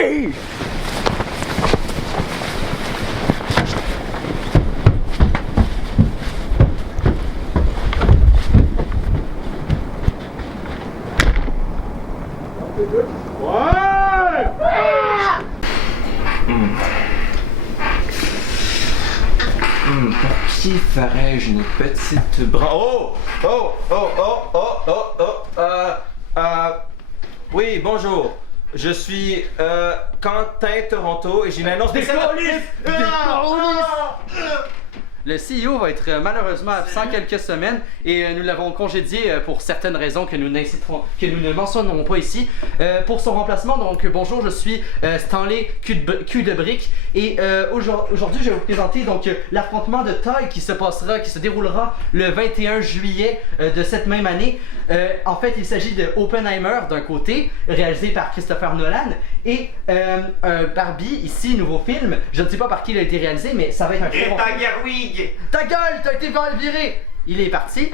Hey! Pour qui ferais-je une petite Oh! Oh! Oh! Oh! Oh! Oh! Oh! Oui, bonjour. Je suis Quentin Toronto et j'ai une annonce des colis! Le CEO va être malheureusement absent quelques semaines et nous l'avons congédié pour certaines raisons que nous ne mentionnerons pas ici. Pour son remplacement, donc bonjour, je suis Stanley Cul de Brique et aujourd'hui je vais vous présenter donc l'affrontement de taille qui se déroulera le 21 juillet de cette même année. En fait, il s'agit de Oppenheimer d'un côté, réalisé par Christopher Nolan, et Barbie, ici, nouveau film. Je ne sais pas par qui il a été réalisé, mais ça va être un très bon film. Ta gueule, t'as été viré! Il est parti.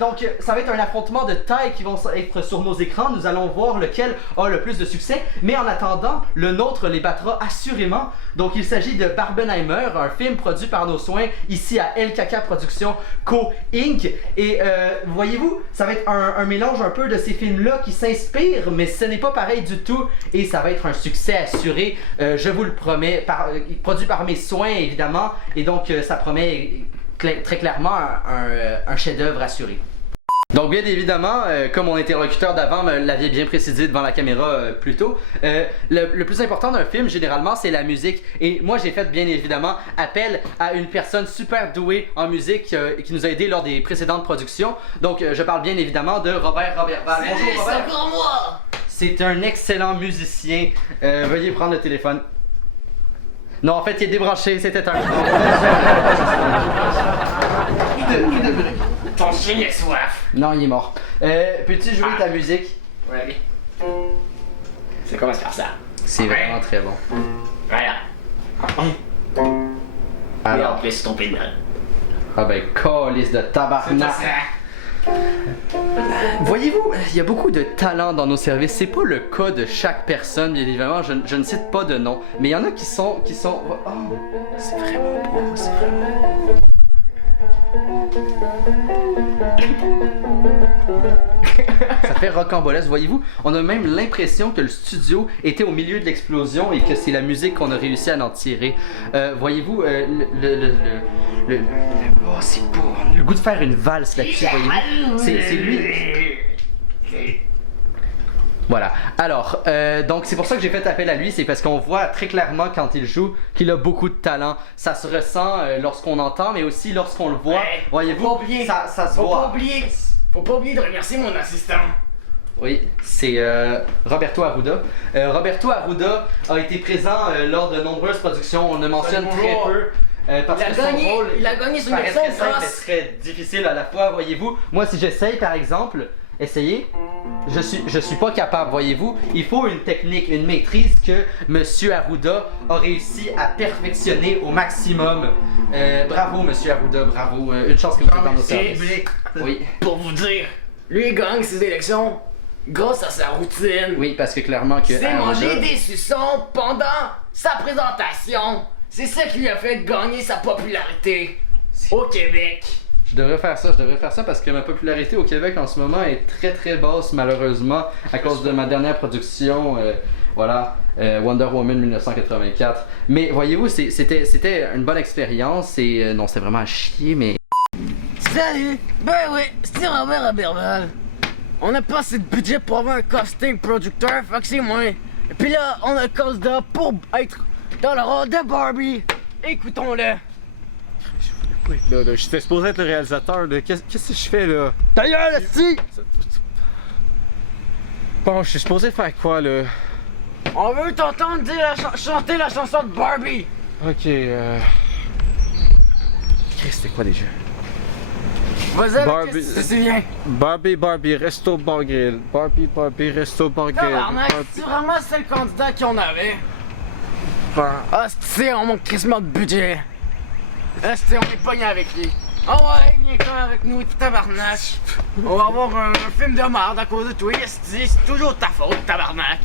Donc, ça va être un affrontement de taille qui vont être sur nos écrans. Nous allons voir lequel a le plus de succès. Mais en attendant, le nôtre les battra assurément. Donc, il s'agit de Barbenheimer, un film produit par nos soins ici à LKK Productions Co. Inc. Et voyez-vous, ça va être un mélange un peu de ces films-là qui s'inspirent, mais ce n'est pas pareil du tout. Et ça va être un succès assuré, je vous le promets. Produit par mes soins, évidemment. Et donc, ça promet très clairement un chef-d'œuvre assuré. Donc bien évidemment, comme mon interlocuteur d'avant me l'avait bien précisé devant la caméra plus tôt, le plus important d'un film généralement c'est la musique. Et moi j'ai fait bien évidemment appel à une personne super douée en musique qui nous a aidé lors des précédentes productions. Donc je parle bien évidemment de Robert Val. Bonjour Robert. C'est encore moi. C'est un excellent musicien. Veuillez prendre le téléphone. Non, en fait, il est débranché, c'était un... Ton chien a soif. Non, il est mort. Peux-tu jouer ta musique? Ouais, allez. Ça commence par ça. C'est vraiment très bon. Voilà. Alors. Et en plus, ton pédale. Ah ben, calice de tabarnak. Voyez-vous, il y a beaucoup de talent dans nos services. C'est pas le cas de chaque personne, bien évidemment. Je ne cite pas de nom, mais il y en a qui sont. Oh, c'est vraiment beau, c'est vraiment. Ça fait rocambolesque, voyez-vous. On a même l'impression que le studio était au milieu de l'explosion et que c'est la musique qu'on a réussi à en tirer. Voyez-vous, oh, c'est beau. Le goût de faire une valse là-dessus, voyez-vous. C'est lui. Voilà. Alors, donc c'est pour ça que j'ai fait appel à lui, c'est parce qu'on voit très clairement quand il joue qu'il a beaucoup de talent. Ça se ressent lorsqu'on entend, mais aussi lorsqu'on le voit. Voyez-vous, ça se voit. Faut pas oublier de remercier mon assistant. Oui, c'est Roberto Arruda. Roberto Arruda a été présent lors de nombreuses productions. On le mentionne très peu. Parce que son rôle il a gagné son paraît très simple, mais très difficile à la fois, voyez-vous. Moi, si j'essaye, par exemple, essayez, je suis pas capable, voyez-vous. Il faut une technique, une maîtrise que Monsieur Arruda a réussi à perfectionner au maximum. Bravo, Monsieur Arruda, bravo. Une chance que vous êtes dans nos services. Oui. Pour vous dire, lui il gagne ses élections grâce à sa routine. Oui, parce que clairement que c'est manger des suçons pendant sa présentation. C'est ça qui lui a fait gagner sa popularité au Québec. Je devrais faire ça parce que ma popularité au Québec en ce moment est très très basse malheureusement à cause de ma dernière production, voilà, Wonder Woman 1984. Mais voyez-vous, c'était une bonne expérience et non, c'était vraiment à chier, mais... Salut! Ben oui, c'est Robert Aberval. On a pas assez de budget pour avoir un casting producteur, fait que c'est moi. Et puis là, on a le candidat pour être dans le rôle de Barbie. Écoutons-le. Là, j'étais supposé être le réalisateur, là. Qu'est-ce que je fais là? Ta gueule, si! Bon, je suis supposé faire quoi là? On veut t'entendre dire chanter la chanson de Barbie. Ok, c'était quoi déjà? Vas-y, Barbie. qu'est-ce que tu te souviens? Barbie, resto bar grill. Barbie, resto bar grill. Tabarnak, c'est vraiment c'est le candidat qu'on avait. Ah, c'est on manque quasiment de budget. Ah, c'est on est pogné avec lui. Ah ouais, viens quand même avec nous, tabarnak. On va avoir un film de merde à cause de toi, c'est toujours ta faute, tabarnak.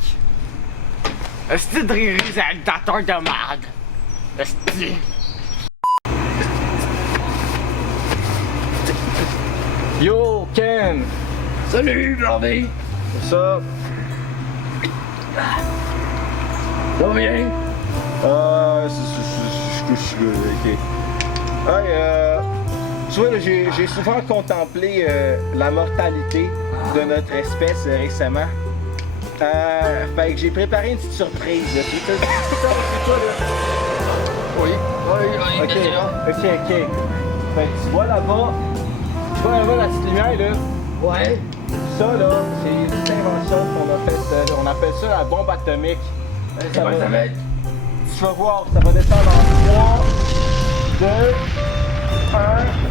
Esti de réalisateur de merde. Esti. Yo, Ken! Salut, Blondie. Ça, Ça va bien? je suis ok. Hey, tu vois, là, j'ai souvent contemplé la mortalité de notre espèce récemment. Fait que j'ai préparé une petite surprise. Là. Tu sais, c'est quoi, là? Oui. Oui, Ok, ok. Fait que tu vois là-bas, la petite lumière, là? Ouais. Ça, là, c'est une petite invention qu'on a faite. On appelle ça la bombe atomique. Ça va, ça va être. Tu vas voir, ça va descendre en 3, 2, 1.